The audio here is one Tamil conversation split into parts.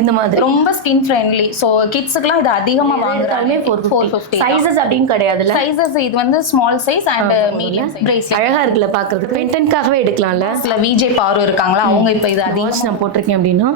இந்த மாதிரி ரொம்ப ஸ்கின் ஃப்ரெண்ட்லி. ஸோ கிட்ஸுக்குலாம் இது அதிகமாக வாங்குறாங்க. 450. சைஸஸ் அப்படின்னு கிடையாதுல்ல? சைஸஸ் இது வந்து small size and medium size. அழகா இருக்குல்ல பாக்குறதுக்கு. பெண்டன்ட்காகவே எடுக்கலாம்ல. சில விஜே பாரு இருக்காங்களா, அவங்க இப்போ இது அதிகம் நான் போட்டிருக்கேன் அப்படின்னா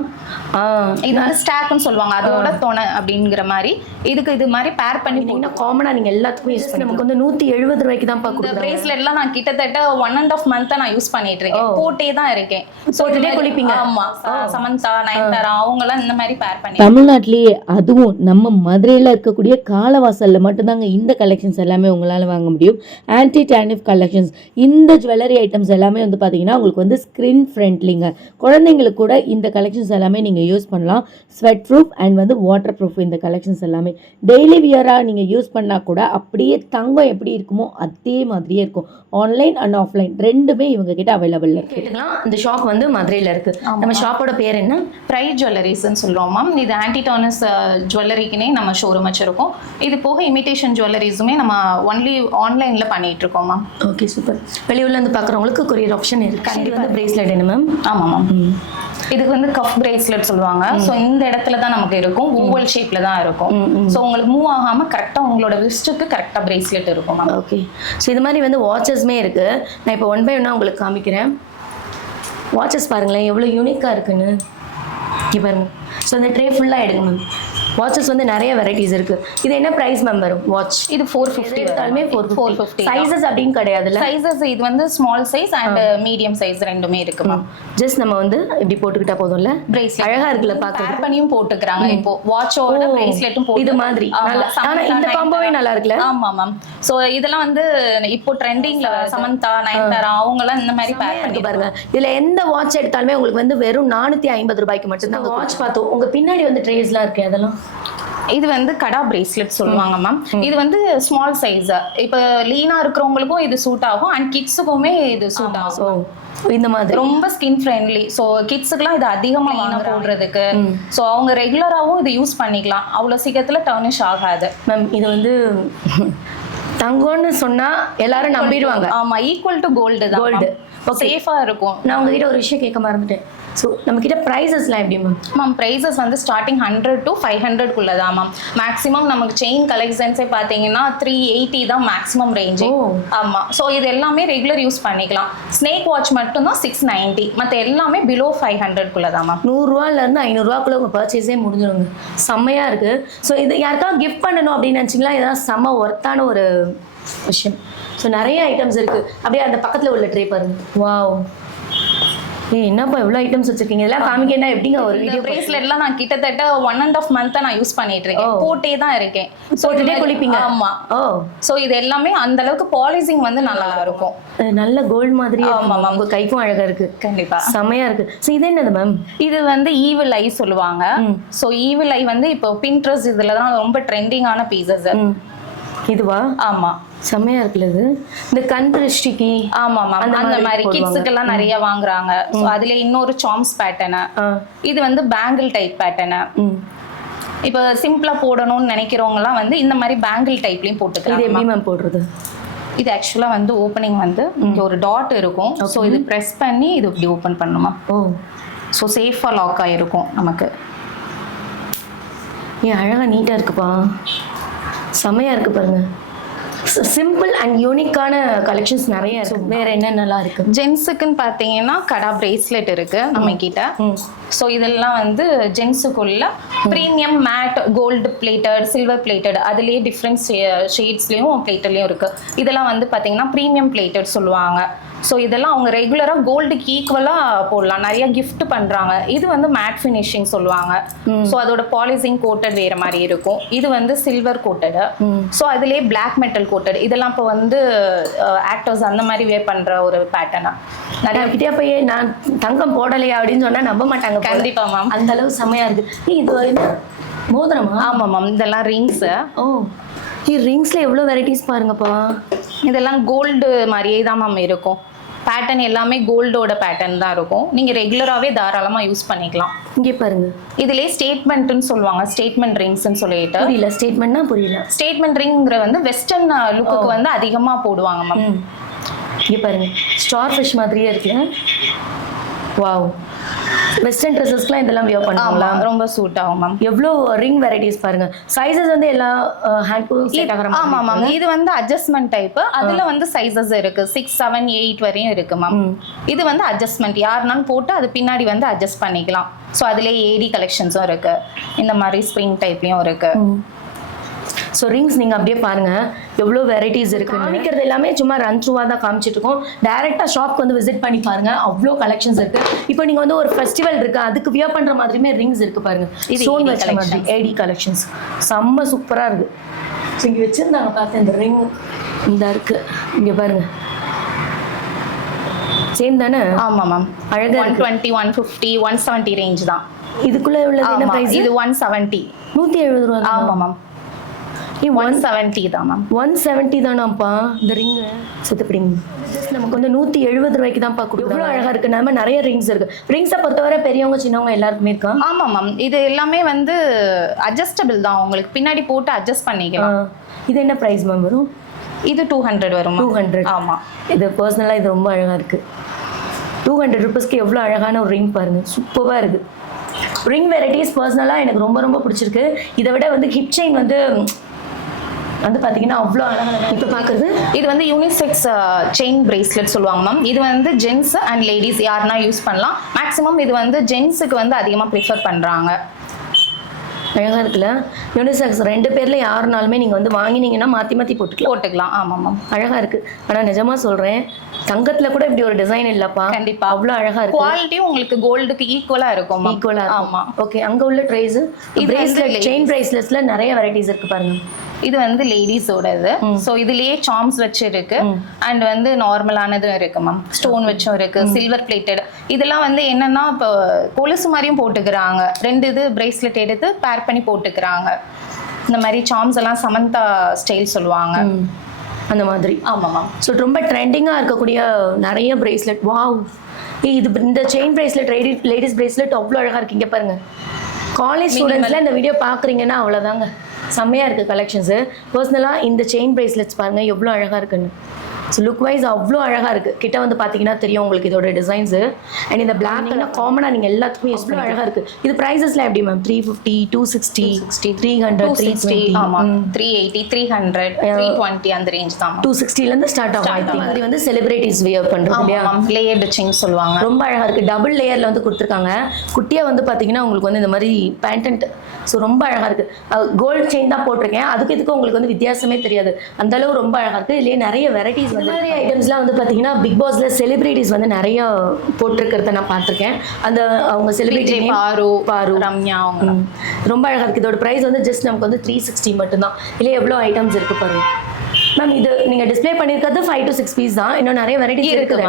இது வந்து ஸ்டாக்னு சொல்லுவாங்க, அதோட தொணை அப்படிங்கிற மாதிரி. இதுக்கு இது மாதிரி பேர் பண்ணி போட்டீங்கன்னா காமனா நீங்க எல்லாத்துக்கும் யூஸ் பண்ணி நமக்கு வந்து 170 ரூபாய்க்கு தான் இந்த பிரேஸ்லெட்லாம் நான் கிட்டத்தட்ட 1.5 month நான் யூஸ் பண்ணிட்டு இருக்கேன். போட்டே தான் இருக்கேன். போட்டுட்டே குளிப்பீங்க? ஆமா. சமந்தா, நயன்தாரா அவங்கலாம் இந்த மாதிரி பேர் பண்ணி. தமிழ்நாட்டிலேயே அதுவும் நம்ம மதுரையில் இருக்கக்கூடிய காலவாசலில் மட்டும்தாங்க இந்த கலெக்ஷன்ஸ் எல்லாமே உங்களால் வாங்க முடியும். ஆன்டி டேனிஃப் கலெக்ஷன்ஸ். இந்த ஜுவல்லரி ஐட்டம்ஸ் எல்லாமே வந்து பார்த்தீங்கன்னா உங்களுக்கு வந்து ஸ்கின் ஃப்ரெண்ட்லிங்க. குழந்தைங்களுக்கு கூட இந்த கலெக்ஷன்ஸ் எல்லாமே நீங்கள் யூஸ் பண்ணலாம். ஸ்வெட் ப்ரூஃப் அண்ட் வந்து வாட்டர் ப்ரூஃப் இந்த கலெக்ஷன்ஸ் எல்லாமே டெய்லி வியராக நீங்கள் யூஸ் பண்ணால் கூட அப்படியே தங்கம் எப்படி இருக்குமோ அதே மாதிரியே இருக்கும். ஆன்லைன் அண்ட் ஆஃப்லைன் ரெண்டுமே இவங்க கிட்ட அவைலபிள் கேட்டுக்கலாம். இந்த ஷாப் வந்து மதுரையில் இருக்கு. நம்ம ஷாப்போட பேர் என்ன? பிரைட் ஜுவல்லரிஸ்ன்னு சொல்லுவோம் மேம். இது ஆன்டி டர்னஸ் ஜுவல்லரிக்குனே நம்ம ஷோரூம் வச்சிருக்கோம். இது போக இமிடேஷன் ஜுவல்லரிஸுமே நம்ம ஒன்லி ஆன்லைன்ல பண்ணிட்டு இருக்கோம் மேம். Okay, super. வெளியூர்ல இருந்து பார்க்குறவங்களுக்கு கொரியர் ஆப்ஷன் இருக்கு. இது வந்து பிரேஸ்லெட் என்ன மேம்? ஆமாம் மேம். இதுக்கு வந்து கஃப் பிரேஸ்லெட் சொல்லுவாங்க. ஸோ இந்த இடத்துல தான் நமக்கு இருக்கும், ஓவல் ஷேப்ல தான் இருக்கும். ஸோ உங்களுக்கு மூவ் ஆகாம கரெக்டாக உங்களோட ரிஸ்ட்டுக்கு கரெக்டாக பிரேஸ்லெட் இருக்கும் மேம். ஓகே. ஸோ இது மாதிரி வந்து வாட்சஸ்மே இருக்கு. நான் இப்போ 1 by 1 உங்களுக்கு காமிக்கிறேன். வாட்சஸ் பாருங்களேன் எவ்வளோ யூனிக்காக இருக்குன்னு. இங்கே பாருங்க. ஸோ இந்த ட்ரே ஃபுல்லாக எடுங்க மேம். வாட்சஸ் வந்து நிறைய வெரைட்டிஸ் இருக்கு. இது என்ன பிரைஸ் மேம் வரும்? வாட்ச் இது 450 எடுத்தாலுமே 450. சைஸஸ் அப்படின்னு கிடையாதுல்ல? சைஸஸ் இது வந்து small size and medium size ரெண்டுமே இருக்கு மேம். ஜஸ்ட் நம்ம வந்து இப்படி போட்டுக்கிட்டா போதும்ல. பிரேஸ்லெட் அழகா இருக்குல்ல பார்க்க. பேர் பண்ணியும் போட்டுக்கறாங்க. இப்போ வாட்சோட பிரேஸ்லெட்டும் போட்டு இது மாதிரி. ஆனா இந்த காம்போவே நல்லா இருக்குல்ல? ஆமா மேம். சோ இதெல்லாம் வந்து இப்போ ட்ரெண்டிங்ல சமந்தா, நயன்தாரா அவங்கலாம் இந்த மாதிரி பேர் பண்ணி பாருங்க. இதுல எந்த வாட்ச் எடுத்தாலுமே உங்களுக்கு வந்து வெறும் 450 ரூபாய்க்கு மட்டும் தான் வாட்ச் பார்த்தோம். உங்க பின்னாடி வந்து ட்ரேஸ்லாம் இருக்கு. அதெல்லாம் இது வந்து கடா பிரேஸ்லெட் சொல்லுவாங்க மேம். இது வந்து ஸ்மால் சைஸ். இப்போ லீனா இருக்கிறவங்களுக்கும் இது சூட் ஆகும் அண்ட் கிட்ஸுக்குமே இது சூட் ஆகும். இந்த மாதிரி ரொம்ப ஸ்கின் ஃப்ரெண்ட்லி. ஸோ கிட்ஸுக்குலாம் இது அதிகமாக லீனா போடுறதுக்கு. ஸோ அவங்க ரெகுலராகவும் இது யூஸ் பண்ணிக்கலாம். அவ்வளோ சீக்கிரத்தில் டர்னிஷ் ஆகாது மேம். இது வந்து தங்கம்னு சொன்னா எல்லாரும் நம்பிடுவாங்க. ஆமா, ஈக்குவல் டு கோல்டு தான். கோல்டு சேஃபா இருக்கும். நான் உங்ககிட்ட ஒரு விஷயம் கேட்க மறந்துட்டேன். ஸோ நம்ம கிட்ட ப்ரைஸஸ்லாம் எப்படி மேம்? மேம் ப்ரைஸஸ் வந்து ஸ்டார்டிங் 100 to 500 தான் மேம். மேக்ஸிமம் நமக்கு செயின் கலெக்ஷன்ஸே பார்த்தீங்கன்னா 380 தான் மேக்ஸிமம் ரேஞ்சு. ஆமாம். ஸோ இது எல்லாமே ரெகுலர் யூஸ் பண்ணிக்கலாம். ஸ்னேக் வாட்ச் மட்டும் தான் 690. மற்ற எல்லாமே பிலோ 500 தான் மேம். 100 ரூபாயிலேருந்து 500 ரூபாக்குள்ள உங்கள் பர்ச்சேஸே முடிஞ்சிடுங்க. செம்மையாக இருக்குது. ஸோ இது யாருக்காவது கிஃப்ட் பண்ணணும் அப்படின்னு நினச்சிங்களா? இதெல்லாம் செம்ம ஒர்த்தான ஒரு விஷயம். ஸோ நிறைய ஐட்டம்ஸ் இருக்குது. அப்படியே அந்த பக்கத்தில் உள்ள ட்ரே பாருங்க. வாவ், என்னப்பா இவ்வளோ ஐட்டம்ஸ் வச்சிருக்கீங்க. இதெல்லாம் காமிக்கேன்னா எப்படிங்க ஒரு வீடியோ? பிரேஸ்லெட்லாம் நான் கிட்டத்தட்ட 1.5 month நான் யூஸ் பண்ணிட்டு இருக்கேன். போட்டே தான் இருக்கேன். போட்டுட்டே குளிப்பீங்க? ஆமா. ஸோ இது எல்லாமே அந்த அளவுக்கு பாலிசிங் வந்து நல்லா இருக்கும். நல்ல கோல்டு மாதிரி. ஆமா மேம். உங்க கைக்கும் அழகா இருக்கு. கண்டிப்பா செமையா இருக்கு. ஸோ இது என்னது மேம்? இது வந்து ஈவில் ஐ சொல்லுவாங்க. ஸோ ஈவில் ஐ வந்து இப்போ பின்ட்ரெஸ்ட் இதுல தான் ரொம்ப ட்ரெண்டிங்கான பீசஸ். இதுவா? ஆமா, செம்மையா இருக்குல்ல இது. இந்த கண் திருஷ்டிக்கு. ஆமா மேம். அந்த மாதிரி கிட்ஸுக்கெல்லாம் நிறைய வாங்குறாங்க. ஸோ அதுல இன்னொரு சாம்ஸ் பேட்டர்னு. இது வந்து பேங்கிள் டைப் பேட்டர்னு. இப்போ சிம்பிளா போடணும்னு நினைக்கிறவங்கலாம் வந்து இந்த மாதிரி பேங்கிள் டைப்லயும் போட்டுக்கலாம். இது எப்படி மேம் போடுறது? இது ஆக்சுவலா வந்து ஓப்பனிங் வந்து இங்க ஒரு டாட் இருக்கும். ஸோ இது ப்ரெஸ் பண்ணி இது இப்படி ஓப்பன் பண்ணணுமா? ஸோ சேஃபா லாக் ஆயிருக்கும் நமக்கு. அழகா நீட்டா இருக்குப்பா. செம்மையா இருக்கு பாருங்க. சிம்பிள் அண்ட் யூனிக்கான கலெக்ஷன்ஸ் நிறைய இருக்கு. வேற என்ன நல்லா இருக்கு? ஜென்ஸுக்குன்னு பார்த்தீங்கன்னா கடா பிரேஸ்லெட் இருக்கு நம்ம கிட்ட. ஸோ இதெல்லாம் வந்து ஜென்ஸுக்குள்ள premium matte, gold plated, silver plated, அதுலேயே டிஃப்ரெண்ட் ஷேட்ஸ்லேயும் பிளேட்டட்லேயும் இருக்கு. இதெல்லாம் வந்து பார்த்தீங்கன்னா ப்ரீமியம் பிளேட்டட் சொல்லுவாங்க. ஸோ இதெல்லாம் அவங்க ரெகுலராக கோல்டுக்கு ஈக்குவலாக போடலாம். நிறைய கிஃப்ட் பண்ணுறாங்க. இது வந்து மேட் ஃபினிஷிங் சொல்லுவாங்க. ஸோ அதோட பாலிசிங் கோட்டட் வேறு மாதிரி இருக்கும். இது வந்து சில்வர் கோட்டடு. ஸோ அதுலேயே பிளாக் மெட்டல் கோட்டட். இதெல்லாம் இப்போ வந்து ஆக்டர்ஸ் அந்த மாதிரி வேர் பண்ணுற ஒரு பேட்டர்னா. நிறைய கிட்டே போய் நான் தங்கம் போடலையா அப்படின்னு சொன்னால் நம்ப மாட்டாங்க. கண்டிப்பாக மேம். அந்த அளவு செம்மையாக இருக்குது. இது மோதிரமா? ஆமாம் மேம். இதெல்லாம் ரிங்ஸு. ரிங்ஸில் எவ்வளோ வெரைட்டிஸ் பாருங்கப்பா. இதெல்லாம் கோல்டு மாதிரியே தான் மேம் இருக்கும். பேட்டர்ன் எல்லாமே கோல்டோட பேட்டர்ன் தான் இருக்கும். நீங்கள் ரெகுலராகவே தாராளமாக யூஸ் பண்ணிக்கலாம். இங்கே பாருங்க. இதுலேயே ஸ்டேட்மெண்ட்னு சொல்லுவாங்க. ஸ்டேட்மெண்ட் ரிங்ஸ்ன்னு சொல்லிட்டு. புரியல. ஸ்டேட்மெண்ட்னா புரியல. ஸ்டேட்மெண்ட் ரிங்ங்கிற வந்து வெஸ்டர்ன் லுக்குக்கு வந்து அதிகமாக போடுவாங்க மேம். இங்கே பாருங்க. ஸ்டார் ஃபிஷ் மாதிரியே இருக்கு. வாவ், வெஸ்டர்ன் ட்ரெஸ்ஸஸ்க்குலாம் இதெல்லாம் வியர் பண்ணுவாங்களா? ரொம்ப சூட் ஆகும் மேம். எவ்வளோ ரிங் வெரைட்டிஸ் பாருங்க. சைஸஸ் வந்து எல்லா ஹேண்ட்க்கும் செட் ஆகிற மாதிரி. ஆமா மேம். இது வந்து அட்ஜஸ்ட்மெண்ட் டைப். அதுல வந்து சைஸஸ் இருக்கு 6, 7, 8 வரையும் இருக்கு மேம். இது வந்து அட்ஜஸ்ட்மெண்ட், யாருனாலும் போட்டு அது பின்னாடி வந்து அட்ஜஸ்ட் பண்ணிக்கலாம். ஸோ அதுலேயே ஏடி கலெக்ஷன்ஸும் இருக்கு, இந்த மாதிரி ஸ்ப்ரிங் டைப்லயும் இருக்கு. ஸோ ரிங்ஸ் நீங்கள் அப்படியே பாருங்கள் எவ்வளோ வெரைட்டிஸ் இருக்குது. காமிக்கிறது எல்லாமே சும்மா ரன் த்ரூவாக தான் காமிச்சிட்டு இருக்கோம். டேரெக்டாக ஷாப்க்கு வந்து விசிட் பண்ணி பாருங்கள், அவ்வளோ கலெக்ஷன்ஸ் இருக்குது. இப்போ நீங்கள் வந்து ஒரு ஃபெஸ்டிவல் இருக்குது, அதுக்கு வியர் பண்ணுற மாதிரியுமே ரிங்ஸ் இருக்குது பாருங்கள். இது ஸ்டோன் AD வச்ச மாதிரி ஏடி கலெக்ஷன்ஸ் செம்ம சூப்பராக இருக்குது. ஸோ இங்கே வச்சுருந்தாங்க பார்த்தேன் இந்த ரிங் இந்த இருக்குது, இங்கே பாருங்கள். சேம் தானே? ஆமா மேம். அழகாக 120, 150, 170 ரேஞ்ச் தான். இதுக்குள்ளே உள்ளது என்ன ப்ரைஸ்? இது 170. 170 ரூபா. ஆமா மேம். 170 தான் மேம். 170 தானாப்பா இந்த ரிங்கு. சுத்தப்படிங்க ஜஸ்ட் நமக்கு வந்து 170 ரூபாய்க்கு தான்ப்பா கொடுக்கும். எவ்வளோ அழகாக இருக்குது. நம்ம நிறைய ரிங்ஸ் இருக்குது. ரிங்ஸை பொறுத்தவரை பெரியவங்க சின்னவங்க எல்லாருக்குமே இருக்கா? ஆமா மேம். இது எல்லாமே வந்து அட்ஜஸ்டபிள் தான், உங்களுக்கு பின்னாடி போட்டு அட்ஜஸ்ட் பண்ணிக்கலாம். இது என்ன ப்ரைஸ் மேம் வரும்? இது 200 வரும். 200. ஆமா. இது பர்சனலாக இது ரொம்ப அழகாக இருக்குது. 200 ருபீஸ்க்கு எவ்வளோ அழகான ஒரு ரிங் பாருங்கள், சூப்பராக இருக்குது. ரிங் வெரைட்டிஸ் பர்சனலாக எனக்கு ரொம்ப ரொம்ப பிடிச்சிருக்கு. இதை விட வந்து ஹிப் செயின் வந்து பார்த்தீங்கன்னா அவ்வளோ அழகாக இப்போ பார்க்குறது. இது வந்து யூனிசெக்ஸ் செயின் பிரேஸ்லெட் சொல்லுவாங்க மேம். இது வந்து ஜென்ஸ் அண்ட் லேடிஸ் யாருன்னா யூஸ் பண்ணலாம். மேக்ஸிமம் இது வந்து ஜென்ஸுக்கு வந்து அதிகமாக ப்ரிஃபர் பண்ணுறாங்க. அழகாக இருக்குல்ல. யூனிசெக்ஸ் 2 பேரில் யாருனாலுமே நீங்கள் வந்து வாங்கினீங்கன்னா மாற்றி மாற்றி போட்டுக்கலாம். ஆமாம் மேம். அழகாக இருக்குது. ஆனால் நிஜமாக சொல்கிறேன், தங்கத்தில் கூட இப்படி ஒரு டிசைன் இல்லைப்பா. கண்டிப்பாக அவ்வளோ அழகாக இருக்குது. குவாலிட்டியும் உங்களுக்கு கோல்டுக்கு ஈக்குவலாக இருக்கும். ஈக்குவலாக. ஆமாம். ஓகே, அங்கே உள்ள ட்ரேஸு பிரேஸ்லெட் செயின் பிரேஸ்லெட்ஸில் நிறைய வெரைட்டிஸ் இருக்குது பாருங்கள். இது வந்து லேடிஸோட இது. ஸோ இதுலயே சார்ம்ஸ் வச்சு இருக்கு அண்ட் வந்து நார்மலானதும் இருக்கு மேம். ஸ்டோன் வச்சும் இருக்கு, சில்வர் பிளேட்டட். இதெல்லாம் வந்து என்னன்னா இப்போ கொலுசு மாதிரியும் போட்டுக்கிறாங்க. 2 இது பிரேஸ்லெட் எடுத்து பேர் பண்ணி போட்டுக்கிறாங்க. இந்த மாதிரி சார்ம்ஸ் எல்லாம் சமந்தா ஸ்டைல் சொல்லுவாங்க, அந்த மாதிரி. ஆமாம் மேம். ஸோ ரொம்ப ட்ரெண்டிங்காக இருக்கக்கூடிய நிறைய பிரேஸ்லெட். வாவ், இது இந்த செயின் பிரேஸ்லெட் லேடிஸ் பிரேஸ்லெட் அவ்வளோ அழகாக இருக்கு. இங்கே பாருங்க, காலேஜ் ஸ்டூடெண்ட்ஸ்லாம் இந்த வீடியோ பார்க்குறீங்கன்னா அவ்வளோதாங்க, செம்மையாக இருக்குது கலெக்ஷன்ஸு. பர்சனலாக இந்த செயின் பிரேஸ்லெட்ஸ் பாருங்கள் எவ்வளோ அழகாக இருக்குன்னு. ஸோ லுக் வைஸ் அவ்வளோ அழகாக இருக்குது. கிட்ட வந்து பார்த்தீங்கன்னா தெரியும் உங்களுக்கு இதோட டிசைன்ஸு. அண்ட் இந்த பிளாக்னா காமனாக நீங்கள் எல்லாத்துக்கும் எவ்வளோ அழகாக இருக்குது. இது ப்ரைஸஸ்லாம் எப்படி மேம்? 350, 260, 300, 360. ஆமாம், 380, 300, 320 அந்த ரேஞ்ச் தான். 260லேருந்து ஸ்டார்ட் ஆகும். மாதிரி வந்து செலிபிரிட்டிஸ் வியர் பண்ணுறோம் இல்லையா? லேயர்டு செயின் சொல்லுவாங்க. ரொம்ப அழகாக இருக்குது. டபுள் லேயரில் வந்து கொடுத்துருக்காங்க. குட்டியாக வந்து பார்த்தீங்கன்னா உங்களுக்கு வந்து இந்த மாதிரி பேண்டன்ட். ஸோ ரொம்ப அழகாக இருக்குது. கோல்டு செயின் தான் போட்டிருக்கேன். அதுக்கு இதுக்கு உங்களுக்கு வந்து வித்தியாசமே தெரியாது, அந்தளவு ரொம்ப அழகாக இருக்குது. இதுலேயே நிறைய வெரைட்டிஸ். இந்த மாதிரி ஐட்டம்ஸ்லாம் வந்து பார்த்தீங்கன்னா பிக் பாஸில் செலிபிரிட்டிஸ் வந்து நிறைய போட்டிருக்கிறத நான் பார்த்துருக்கேன். அந்த அவங்க செலிபிரிட்டி பாரு, ரம்யா, அவங்க ரொம்ப அழகாக இருக்குது. இதோட ப்ரைஸ் வந்து ஜஸ்ட் நமக்கு வந்து 360 மட்டும்தான். இல்லையே எவ்வளோ ஐட்டம்ஸ் இருக்குது பாருங்க மேம். இது நீங்கள் டிஸ்பிளே பண்ணியிருக்கிறது 5 to 6 பீஸ் தான். இன்னும் நிறைய வெரைட்டிஸ் இருக்குது.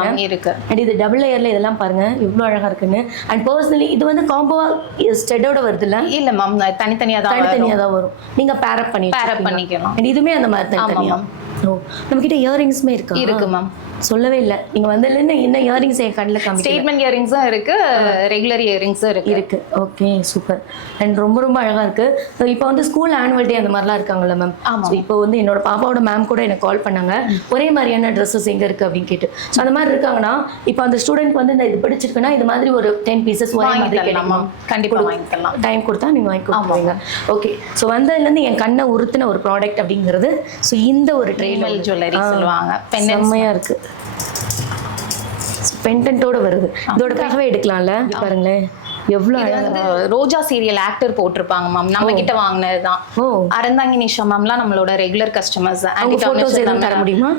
அண்ட் இது டபுள் லேயரில் இதெல்லாம் பாருங்க எவ்வளோ அழகாக இருக்குன்னு. அண்ட் பர்சனலி இது வந்து காம்போவாக ஸ்டெட்டோட வருது இல்லை? இல்லை மேம், தனித்தனியாக தான் வரும். நீங்கள் பேரப் பண்ணிக்கலாம். அண்ட் இதுவுமே அந்த மாதிரி தனித்தனியாக. ஓ, நம்மக்கிட்ட இயரிங்ஸுமே இருக்கு மேம். சொல்லவே இல்லை நீங்கள் வந்ததுலேருந்து இன்னும் இயரிங்ஸ் என் கண்ணில் காமி. ஸ்டேட்மெண்ட் இயரிங்ஸும் இருக்கு, ரெகுலர் இயரிங்ஸும் இருக்கு. Okay, super. அண்ட் ரொம்ப ரொம்ப அழகாக இருக்குது. ஸோ இப்போ வந்து ஸ்கூல் ஆனுவல் டே அந்த மாதிரிலாம் இருக்காங்கல்ல மேம்? ஆமாம். இப்போ வந்து என்னோட பாப்பாவோட மேம் கூட எனக்கு கால் பண்ணாங்க, ஒரே மாதிரியான ட்ரெஸ்ஸஸ் எங்கே இருக்குது அப்படின்னு கேட்டு. ஸோ அந்த மாதிரி இருக்காங்கன்னா இப்போ அந்த ஸ்டூடெண்ட் வந்து இந்த இது பிடிச்சிருக்குன்னா இது மாதிரி ஒரு 10 பீசஸ் ஒரே மாதிரி கேட்கலாம். கண்டிப்பாக வாங்கிக்கலாம். டைம் கொடுத்தா நீங்கள் வாங்கி கொடுப்பீங்க. ஓகே. ஸோ வந்ததுலேருந்து என் கண்ணை உறுத்தின ஒரு ப்ராடக்ட் அப்படிங்கிறது ஸோ இந்த ஒரு ட்ரெயில் ஜுவல்லரி சொல்லுவாங்க. செம்மையாக இருக்குது. பெண்டன்ட்டோட வருது. இதோடக்காகவே எடுக்கலாம்ல பாருங்களேன் எவ்வளோ. ரோஜா சீரியல் ஆக்டர் போட்டிருப்பாங்க மேம், நம்ம கிட்ட வாங்கினதுதான். அறந்தாங்கி நிஷா மேம்லாம் நம்மளோட ரெகுலர் கஸ்டமர்ஸ். போட்டோஸ் எதுவும் தர முடியுமா?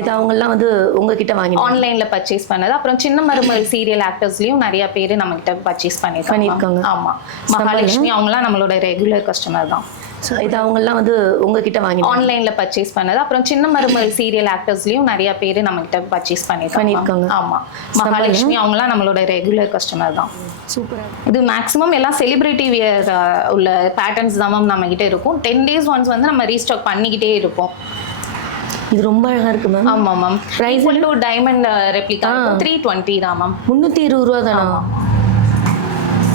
இது அவங்கெல்லாம் வந்து உங்ககிட்ட வாங்கி ஆன்லைன்ல பர்ச்சேஸ் பண்ணது. அப்புறம் சின்ன மருமகள் சீரியல் ஆக்டர்ஸ்லயும் நிறைய பேர் நம்ம கிட்ட பர்ச்சேஸ் பண்ணிருக்காங்க. ஆமா, மகாலட்சுமி அவங்கலாம் நம்மளோட ரெகுலர் கஸ்டமர் தான். ஸோ இது அவங்கெல்லாம் வந்து உங்ககிட்ட வாங்கி ஆன்லைனில் பர்ச்சேஸ் பண்ணது. அப்புறம் சின்ன மருமகள் சீரியல் ஆக்டர்ஸ்லையும் நிறைய பேர் நம்மகிட்ட பர்ச்சேஸ் பண்ணியிருக்காங்க. ஆமாம், மகாலட்சுமி அவங்களாம் நம்மளோட ரெகுலர் கஸ்டமர் தான். சூப்பராக. இது மேக்ஸிமம் எல்லாம் செலிபிரிட்டி வியர் உள்ள பேட்டர்ன்ஸ் தான் மேம் நம்மகிட்ட இருக்கும். 10 days ஒன்ஸ் வந்து நம்ம ரீஸ்டாக் பண்ணிக்கிட்டே இருப்போம். இது ரொம்ப அழகாக இருக்கு மேம். ஆமாம் மேம். ப்ரைஸ் டைமண்ட் ரெப்ளிகா 320 தான் மேம். 320 ரூபா தானா?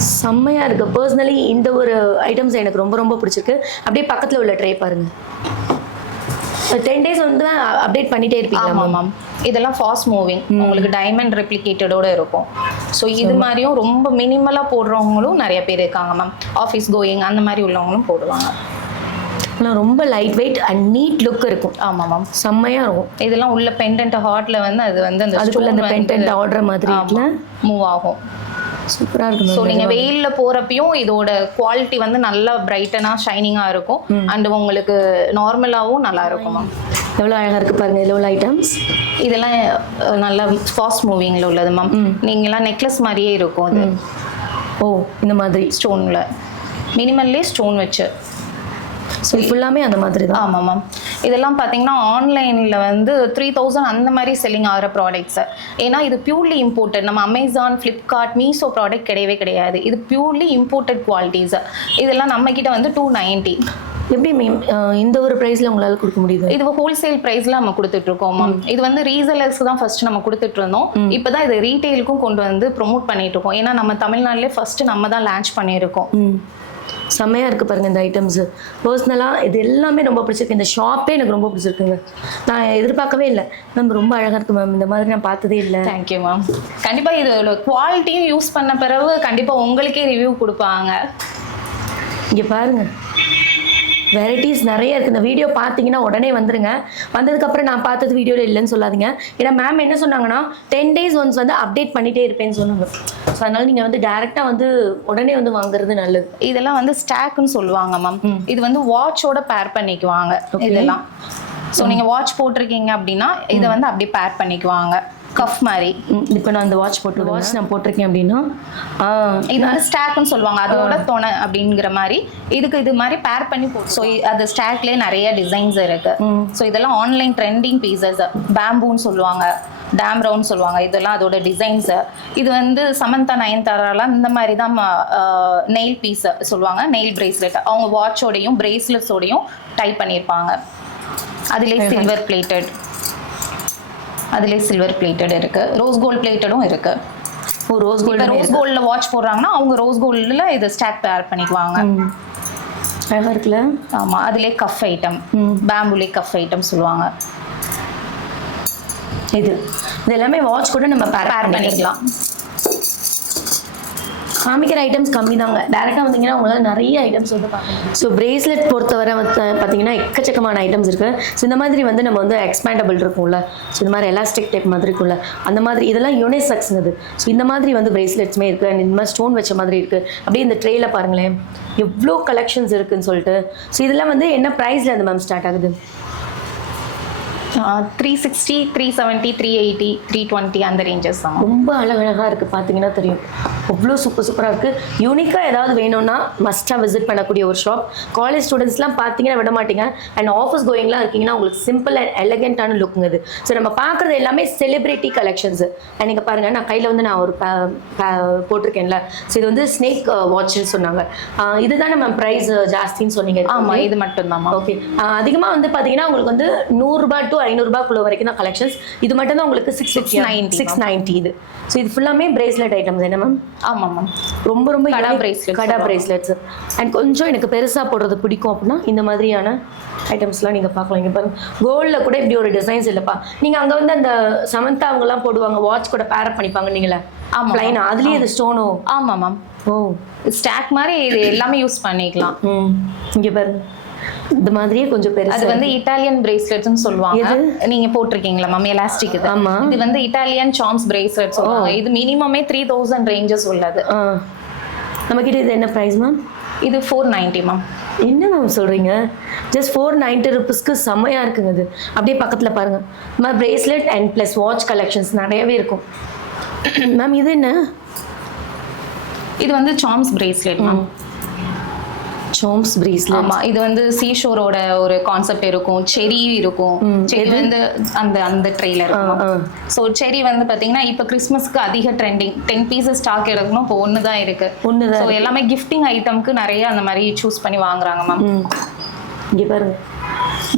செம்மையாக இருக்குது. பர்சனலி இந்த ஒரு ஐட்டம்ஸ் எனக்கு ரொம்ப ரொம்ப பிடிச்சிருக்கு. அப்படியே பக்கத்தில் உள்ள ட்ரே பாருங்கள். 10 days வந்து அப்டேட் பண்ணிட்டே இருப்பீங்களா ஆமாம் மேம். இதெல்லாம் ஃபாஸ்ட் மூவிங், உங்களுக்கு டைமண்ட் ரெப்ளிகேட்டடோட இருக்கும். ஸோ இது மாதிரியும் ரொம்ப மினிமலாக போடுறவங்களும் நிறைய பேர் இருக்காங்க மேம். ஆஃபீஸ் கோயிங் அந்த மாதிரி உள்ளவங்களும் போடுவாங்க. ஆனால் ரொம்ப light weight and NEET look இருக்கும். ஆமாம் மேம், செம்மையாக இருக்கும். இதெல்லாம் உள்ள பெண்டன்ட் ஹார்ட்ல வந்து அது வந்து அந்த அதுக்குள்ள அந்த பெண்டன்ட் ஆர்டர் மாதிரி இருக்குல்ல, மூவ் ஆகும். சூப்பராக இருக்கும். ஸோ நீங்கள் வெயிலில் போகிறப்பையும் இதோட குவாலிட்டி வந்து நல்லா பிரைட்டனாக ஷைனிங்காக இருக்கும். அண்ட் உங்களுக்கு நார்மலாகவும் நல்லா இருக்கும் மேம். எவ்வளோ அழகாக இருக்குது பாருங்கள் இதில் உள்ள ஐட்டம்ஸ். இதெல்லாம் நல்லா ஃபாஸ்ட் மூவிங்கில் உள்ளது மேம். நீங்களாம் நெக்லஸ் மாதிரியே இருக்கும் அது. ஓ, இந்த மாதிரி ஸ்டோனில் மினிமல்லே ஸ்டோன் வச்சு. ஸோ ஃபுல்லாமே அந்த மாதிரி தான். ஆமாம் மேம். இதெல்லாம் பார்த்தீங்கன்னா ஆன்லைனில் வந்து 3000 அந்த மாதிரி செல்லிங் ஆகிற ப்ராடக்ட்ஸு. ஏன்னா இது பியூர்லி இம்போர்ட்டட். நம்ம அமேசான், ஃப்ளிப்கார்ட், மீஷோ ப்ராடக்ட் கிடையவே கிடையாது. இது பியூர்லி இம்போர்ட்டட் குவாலிட்டிஸ். இதெல்லாம் நம்மக்கிட்ட வந்து 290. எப்படி மேம் இந்த ஒரு ப்ரைஸில் உங்களால் கொடுக்க முடியுது? இது ஹோல்சேல் ப்ரைஸில் நம்ம கொடுத்துட்ருக்கோம் மேம். இது வந்து ரீசேலர்ஸ்க்கு தான் ஃபர்ஸ்ட் நம்ம கொடுத்துட்டு இருந்தோம். இப்போ தான் இது ரீட்டெயிலுக்கும் கொண்டு வந்து ப்ரொமோட் பண்ணிட்டு இருக்கோம். ஏன்னா நம்ம தமிழ்நாட்டிலே ஃபர்ஸ்ட் நம்ம தான் லான்ச் பண்ணியிருக்கோம். செம்மையாக இருக்குது பாருங்கள் இந்த ஐட்டம்ஸு. பர்சனலாக இது எல்லாமே ரொம்ப பிடிச்சிருக்கு. இந்த ஷாப்பே எனக்கு ரொம்ப பிடிச்சிருக்குங்க. நான் எதிர்பார்க்கவே இல்லை மேம். ரொம்ப அழகாக இருக்குது மேம். இந்த மாதிரி நான் பார்த்ததே இல்லை. Thank you ma'am. கண்டிப்பாக இதோட குவாலிட்டியும் யூஸ் பண்ண பிறகு கண்டிப்பாக உங்களுக்கே ரிவ்யூ கொடுப்பாங்க. இங்கே பாருங்கள், வெரைட்டிஸ் நிறைய இருக்குது. இந்த வீடியோ பார்த்தீங்கன்னா உடனே வந்துருங்க. வந்ததுக்கப்புறம் நான் பார்த்தது வீடியோவில் இல்லைன்னு சொல்லாதீங்க. ஏன்னா மேம் என்ன சொன்னாங்கன்னா 10 days ஒன்ஸ் வந்து அப்டேட் பண்ணிகிட்டே இருப்பேன்னு சொன்னாங்க. ஸோ அதனால் நீங்கள் வந்து டேரெக்டாக வந்து உடனே வந்து வாங்குறது நல்லது. இதெல்லாம் வந்து ஸ்டாக்னு சொல்லுவாங்க மேம். இது வந்து வாட்சோட பேர் பண்ணிக்குவாங்க இதெல்லாம். ஸோ நீங்கள் வாட்ச் போட்டிருக்கீங்க அப்படின்னா இதை வந்து அப்படியே பேர் பண்ணிக்குவாங்க கஃப் மாதிரி. இப்போ நான் அந்த வாட்ச் நான் போட்டிருக்கேன் அப்படின்னா இது வந்து ஸ்டாக்னு சொல்லுவாங்க. அதோட துணை அப்படிங்கிற மாதிரி இதுக்கு இது மாதிரி பேர் பண்ணி போட்டு. ஸோ அது ஸ்டாக்லேயே நிறைய டிசைன்ஸ் இருக்கு. ஸோ இதெல்லாம் ஆன்லைன் ட்ரெண்டிங் பீசஸ். பேம்பூன்னு சொல்லுவாங்க, டேம் ரவுண்ட் சொல்லுவாங்க. இதெல்லாம் அதோட டிசைன்ஸு. இது வந்து சமந்தா, நயன்தாராலாம் இந்த மாதிரி தான் நெயில் பீஸ் சொல்லுவாங்க. நெயில் பிரேஸ்லெட் அவங்க வாட்சோடையும் பிரேஸ்லெட்ஸோடையும் டைப் பண்ணியிருப்பாங்க. அதிலே சில்வர் பிளேட்டட், அதிலே சில்வர் பிளேட்டட் இருக்கு. ரோஸ் கோல்ட் பிளேட்டடும் இருக்கு. ரோஸ் கோல்டில் வாட்ச் போடுறாங்கன்னா அவங்க ரோஸ் கோல்டில் இது ஸ்டாக் பேர் பண்ணிக்குவாங்க. அழகாக இருக்குல்ல? ஆமாம். அதிலே கஃப் ஐட்டம், பேம்புலே கஃப் ஐட்டம் சொல்லுவாங்க. இது எல்லாமே வாட்ச் கூட நம்ம பேர் பண்ணிக்கலாம். காமிக்கிற ஐட்டம்ஸ் கம்மி தாங்க. டேரெக்டாக வந்தீங்கன்னா உங்களால் நிறைய ஐட்டம்ஸ் வந்து பார்க்கலாம். ஸோ பிரேஸ்லெட் பொறுத்தவரை பார்த்தீங்கன்னா எக்கச்சக்கமான ஐட்டம்ஸ் இருக்குது. ஸோ இந்த மாதிரி வந்து நம்ம வந்து எக்ஸ்பேண்டபிள் இருக்கும்ல, ஸோ இந்த மாதிரி எலாஸ்டிக் டைப் மாதிரி இருக்கும்ல, அந்த மாதிரி இதெல்லாம் யூனிசெக்ஸ்னுது. ஸோ இந்த மாதிரி வந்து பிரேஸ்லெட்ஸுமே இருக்குது. அண்ட் இந்த மாதிரி ஸ்டோன் வச்ச மாதிரி இருக்குது. அப்படியே இந்த ட்ரேயில் பாருங்களேன் எவ்வளோ கலெக்ஷன்ஸ் இருக்குதுன்னு சொல்லிட்டு. ஸோ இதெல்லாம் வந்து என்ன ப்ரைஸில் இருந்து மேம் ஸ்டார்ட் ஆகுது? 360, 370, 380, 320 அந்த ரேஞ்சஸ் தான். ரொம்ப அழகழகாக இருக்குது. பார்த்தீங்கன்னா தெரியும் அவ்வளோ சூப்பராக இருக்குது. யூனிக்காக ஏதாவது வேணும்னா மஸ்ட்டாக விசிட் பண்ணக்கூடிய ஒரு ஷாப். காலேஜ் ஸ்டூடெண்ட்ஸ்லாம் பார்த்தீங்கன்னா விட மாட்டீங்க. அண்ட் ஆஃபீஸ் கோயிங்லாம் இருக்கீங்கன்னா உங்களுக்கு சிம்பிள் அண்ட் எலகென்ட்டான லுக்குங்க இது. ஸோ நம்ம பார்க்குறது எல்லாமே செலிப்ரிட்டி கலெக்ஷன்ஸு. அண்ட் நீங்கள் பாருங்கள், நான் கையில் வந்து நான் ஒரு போட்டிருக்கேன்ல. ஸோ இது வந்து ஸ்னேக் வாட்ச்னு சொன்னாங்க. இதுதான் நம்ம ப்ரைஸ் ஜாஸ்தின்னு சொன்னீங்க. ஆமாம், இது மட்டும்தான். ஓகே. அதிகமாக வந்து பார்த்தீங்கன்னா உங்களுக்கு வந்து 100 ரூபாய் to 500 ரூபாய்க்குள்ள வரைக்கும் தான் கலெக்ஷன்ஸ். இது மட்டும் தான் உங்களுக்கு 690 இது. ஸோ இது ஃபுல்லாமே பிரேஸ்லெட் ஐட்டம்ஸ் என்ன மேம்? ஆமாம் மேம். ரொம்ப ரொம்ப கடா பிரேஸ்லெட்ஸ். அண்ட் கொஞ்சம் எனக்கு பெருசாக போடுறது பிடிக்கும் அப்படின்னா இந்த மாதிரியான ஐட்டம்ஸ்லாம் நீங்கள் பார்க்கலாம். இங்கே பாருங்க, கோல்டில் கூட இப்படி ஒரு டிசைன்ஸ் இல்லைப்பா. நீங்கள் அங்கே வந்து அந்த சமந்தா அவங்கெல்லாம் போடுவாங்க, வாட்ச் கூட பேரப் பண்ணிப்பாங்க நீங்களே. ஆமாம், ப்ளைனா அதுலேயே அது ஸ்டோனோ? ஆமாம் மேம். ஓ, ஸ்டாக் மாதிரி இது எல்லாமே யூஸ் பண்ணிக்கலாம். இங்கே பாருங்க, இந்த மாதிரியே கொஞ்சம் பெருசு. அது வந்து இட்டாலியன் பிரேஸ்லெட்ஸ்னு சொல்லுவாங்க. நீங்க போட்டிருக்கீங்களா மேம்? எலாஸ்டிக் இது. ஆமா. இது வந்து இட்டாலியன் சாம்ஸ் பிரேஸ்லெட் சொல்லுவாங்க. இது மினிமமே 3000 ரேஞ்சஸ் உள்ளது. நம்ம கிட்ட இது என்ன பிரைஸ் மேம்? இது 490 மேம். என்ன மேம் சொல்றீங்க? ஜஸ்ட் 490 ருபீஸ்க்கு செம்மையா இருக்குங்க இது. அப்படியே பக்கத்துல பாருங்க, ma'am bracelet and plus watch collections நிறையவே இருக்கும். மேம் இது என்ன? இது வந்து Sam's bracelet ma'am. Sam's bracelet. ஆமா, இது வந்து சீஷோரோட ஒரு கான்செப்ட் இருக்கும். செரி இருக்கும். செரி வந்து அந்த அந்த ட்ரெயில இருக்கும். ஸோ செரி வந்து பாத்தீங்கன்னா இப்போ கிறிஸ்மஸ்க்கு அதிக ட்ரெண்டிங். 10 பீசஸ் ஸ்டாக் எடுக்கணும். இப்போ ஒன்று தான் இருக்கு. ஸோ எல்லாமே கிஃப்டிங் ஐட்டம்க்கு நிறைய அந்த மாதிரி சூஸ் பண்ணி வாங்குறாங்க மேம். இங்கே பாருங்க,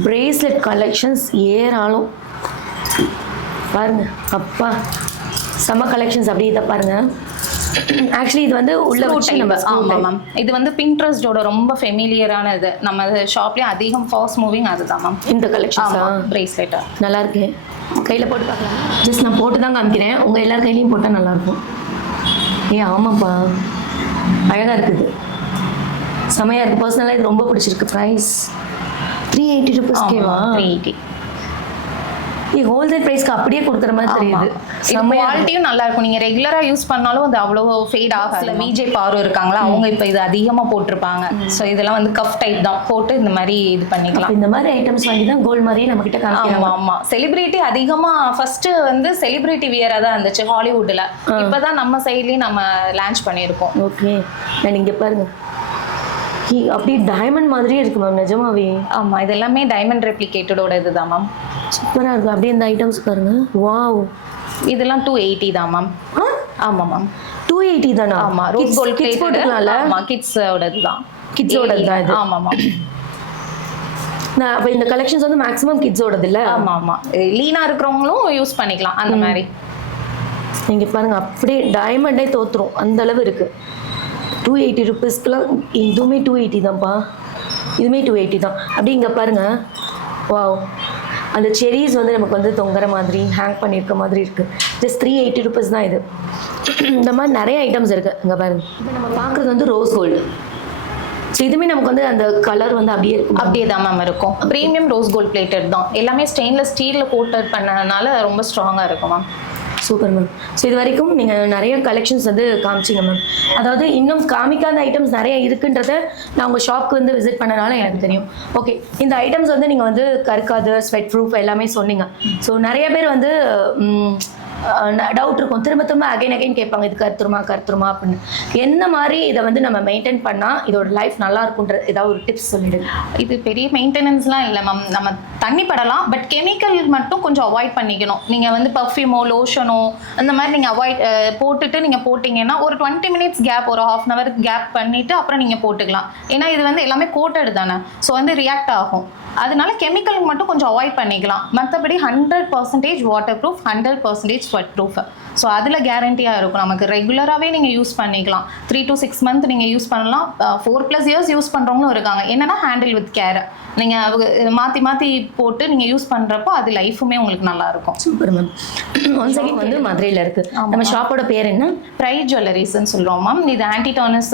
பிரேஸ்லெட் கலெக்ஷன்ஸ் ஏறாலும் பாருங்க. அப்பா செம்ம கலெக்ஷன்ஸ். அப்படியே இதை பாருங்க, ஆக்சுவலி இது வந்து உள்ள வச்சு நம்ம ஆமா மேம். இது வந்து பின்ட்ரெஸ்டோட ரொம்ப ஃபெமிலியரான இது. நம்ம ஷாப்லயே அதிகம் ஃபாஸ்ட் மூவிங் அதுதான் மேம். இந்த கலெக்ஷன்ஸா பிரேஸ்லெட் நல்லா இருக்கு. கையில போட்டு பார்க்கலாம். ஜஸ்ட் நான் போட்டு தான் காமிக்கிறேன், உங்க எல்லார் கையிலையும் போட்டால் நல்லா இருக்கும். ஆமாப்பா, அழகா இருக்குது, செமையா இருக்கு. பர்சனலாக இது ரொம்ப பிடிச்சிருக்கு. ப்ரைஸ் 380 rupees-கேவா? 380. ஹோல்சேல் பிரைஸ்க்கு அப்படியே கொடுக்குற மாதிரி தெரியுது. குவாலிட்டியும் நல்லா இருக்கும். நீங்க ரெகுலரா யூஸ் பண்ணாலும் அது அவ்வளவு ஃபேட் ஆகல. விஜய் பாரு இருக்காங்களா, அவங்க இப்ப இது அதிகமா போட்டிருப்பாங்க. சோ இதெல்லாம் வந்து கஃப் டைப் தான் போட்டு இந்த மாதிரி இது பண்ணிக்கலாம். இந்த மாதிரி ஐட்டம்ஸ் வாங்கி தான் கோல்ட் மாதிரியே நம்ம கிட்ட காமிக்கிறாங்க. ஆமா. செலிபிரிட்டி அதிகமா ஃபர்ஸ்ட் வந்து செலிபிரிட்டி வியரா தான் இருந்துச்சு ஹாலிவுட்ல. இப்பதான் நம்ம சைட்லயும் நம்ம லான்ச் பண்ணியிருக்கோம். ஓகே, நான் இங்க பாருங்க, அப்படியே டைமண்ட் மாதிரியே இருக்கு மேம், நிஜமாவே. ஆமா, இது எல்லாமே டைமண்ட் ரெப்ளிகேட்டடோட இதுதான் மேம். சூப்பரா இருக்கு. அப்படியே இந்த ஐட்டம்ஸ் பாருங்க. வாவ், இதெல்லாம் 280 தான் மேம். ஆமா மேம், 280 தானா? ஆமா, ரோஸ் கோல்ட் கிட்ஸ் போட்டுக்கலாம்ல? ஆமா, கிட்ஸோடது தான். கிட்ஸோடது தான் இது. ஆமா மேம். நான் அப்ப இந்த கலெக்ஷன்ஸ் வந்து மேக்ஸிமம் கிட்ஸோடது இல்ல? ஆமா. லீனா இருக்கிறவங்களும் யூஸ் பண்ணிக்கலாம் அந்த மாதிரி. நீங்க பாருங்க, அப்படியே டைமண்டே தோத்துரும் அந்த அளவு இருக்கு. 280 rupees-க்குலாம் இதுவுமே 280 தான்ப்பா. இதுவுமே 280 தான். அப்படி இங்கே பாருங்க, வாவ், அந்த செரீஸ் வந்து நமக்கு வந்து தொங்குற மாதிரி ஹேங் பண்ணியிருக்க மாதிரி இருக்கு. ஜஸ்ட் 380 rupees தான் இது. இந்த மாதிரி நிறைய ஐட்டம்ஸ் இருக்கு. இங்கே பாருங்க, இப்போ நம்ம பார்க்குறது வந்து ரோஸ் கோல்டு. ஸோ இதுவுமே நமக்கு வந்து அந்த கலர் வந்து அப்படியே தான் மேம் இருக்கும். ப்ரீமியம் ரோஸ் கோல்ட் பிளேட்டட் தான். எல்லாமே ஸ்டெயின்லெஸ் ஸ்டீலில் கோட்டட் பண்ணதுனால ரொம்ப ஸ்ட்ராங்காக இருக்கும் மேம். Super ma'am. ஸோ இது வரைக்கும் நீங்கள் நிறைய கலெக்ஷன்ஸ் வந்து காமிச்சிங்க மேம். அதாவது இன்னும் காமிக்காத ஐட்டம்ஸ் நிறைய இருக்குன்றத நான் உங்கள் ஷாப்க்கு வந்து விசிட் பண்ணனால எனக்கு தெரியும். ஓகே, இந்த ஐட்டம்ஸ் வந்து நீங்கள் வந்து கருக்காது, ஸ்வெட் ப்ரூஃப் எல்லாமே சொன்னீங்க. ஸோ நிறைய பேர் வந்து டவுட் இருக்கும், திரும்ப திரும்ப அகைன் கேட்பாங்க, இது கருத்துருமா அப்படின்னு. என்ன மாதிரி இதை வந்து நம்ம மெயின்டைன் பண்ணால் இதோட லைஃப் நல்லா இருக்குன்ற ஏதாவது ஒரு டிப்ஸ் சொல்லிடுங்க. இது பெரிய மெயின்டெனன்ஸ்லாம் இல்லை மேம். நம்ம தண்ணி படலாம், பட் கெமிக்கல் மட்டும் கொஞ்சம் அவாய்ட் பண்ணிக்கணும். நீங்கள் வந்து பர்ஃப்யூமோ லோஷனோ அந்த மாதிரி நீங்கள் அவாய்ட் போட்டுட்டு நீங்கள் போட்டிங்கன்னா ஒரு 20 minutes கேப், ஒரு 1/2 hour கேப் பண்ணிவிட்டு அப்புறம் நீங்கள் போட்டுக்கலாம். ஏன்னா இது வந்து எல்லாமே கோட்டட் தானே, ஸோ வந்து ரியாக்ட் ஆகும். அதனால கெமிக்கல் மட்டும் கொஞ்சம் அவாய்ட் பண்ணிக்கலாம். மற்றபடி 100% water proof, 100% sweat proof. So அதில் கேரண்டியாக இருக்கும். நமக்கு ரெகுலராகவே நீங்கள் யூஸ் பண்ணிக்கலாம். 3 to 6 months நீங்கள் யூஸ் பண்ணலாம். 4+ years யூஸ் பண்ணுறவங்களும் இருக்காங்க. என்னன்னா ஹேண்டில் வித் கேர். நீங்கள் மாற்றி போட்டு நீங்கள் யூஸ் பண்ணுறப்போ அது லைஃபுமே உங்களுக்கு நல்லாயிருக்கும். Super ma'am. ஒன் செகண்ட் வந்து மதுரையில் இருக்குது. நம்ம ஷாப்போட பேர் என்ன? ப்ரைட் ஜுவல்லரிஸ்ன்னு சொல்கிறோம் மேம். இது ஆன்டிடானஸ்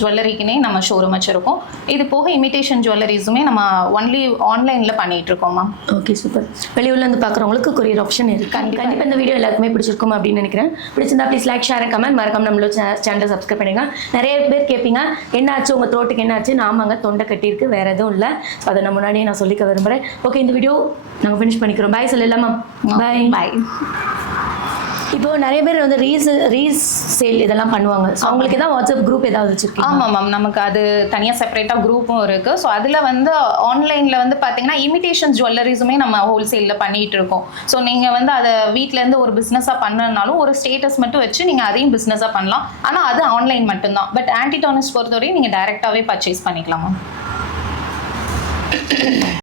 ஜுவல்லரிக்குனே நம்ம ஷோரூம் வச்சுருக்கோம். இது போக இமிடேஷன் ஜுவல்லரிஸுமே நம்ம ஒன்லி ஆன்லைனில் பண்ணிகிட்ருக்கோம் மேம். Okay, super. வெளியூர்லேருந்து பார்க்குறவங்களுக்கு கொரியர் ஆப்ஷன் இருக்குது. கண்டிப்பாக இந்த வீடியோ எல்லாருக்குமே பிடிச்சிருக்கும் அப்படின்னு நினைக்கிறேன். பிடிச்சிருந்தா ப்ளீஸ் லைக், ஷேர், கமெண்ட். மறக்காம நம்மளோட சேனலை சப்ஸ்கிரைப் பண்ணுங்க. நிறைய பேர் கேட்பீங்க, என்னாச்சு உங்கள் த்ரோட்டுக்கு என்னாச்சு? நாமங்க தொண்டை கட்டியிருக்கு, வேறு எதுவும் இல்லை. ஸோ அதை நான் முன்னாடியே நான் சொல்லிக்க விரும்புகிறேன். ஓகே, இந்த வீடியோ நாங்கள் ஃபினிஷ் பண்ணிக்கிறோம். பாய் சொல்லலாமா? பாய். இப்போ நிறைய பேர் வந்து ரீல்ஸ் சேல் இதெல்லாம் பண்ணுவாங்க. ஸோ அவங்களுக்கு ஏதாவது வாட்ஸ்அப் குரூப் ஏதாவது வச்சிருக்கீங்க? ஆமாம் மேம், நமக்கு அது தனியாக செப்பரேட்டாக குரூப்பும் இருக்குது. ஸோ அதில் வந்து ஆன்லைனில் வந்து பார்த்தீங்கன்னா இமிடேஷன் ஜுவல்லரிஸுமே நம்ம ஹோல்சேலில் பண்ணிகிட்டு இருக்கோம். ஸோ நீங்கள் வந்து அதை வீட்டிலேருந்து ஒரு பிஸ்னஸாக பண்ணனாலும் ஒரு ஸ்டேட்டஸ் மட்டும் வச்சு நீங்கள் அதையும் பிஸ்னஸாக பண்ணலாம். ஆனால் அது ஆன்லைன் மட்டும்தான். பட் ஆன்டிடானஸ் பொறுத்தவரையும் நீங்கள் டைரெக்டாகவே பர்ச்சேஸ் பண்ணிக்கலாம் மேம்.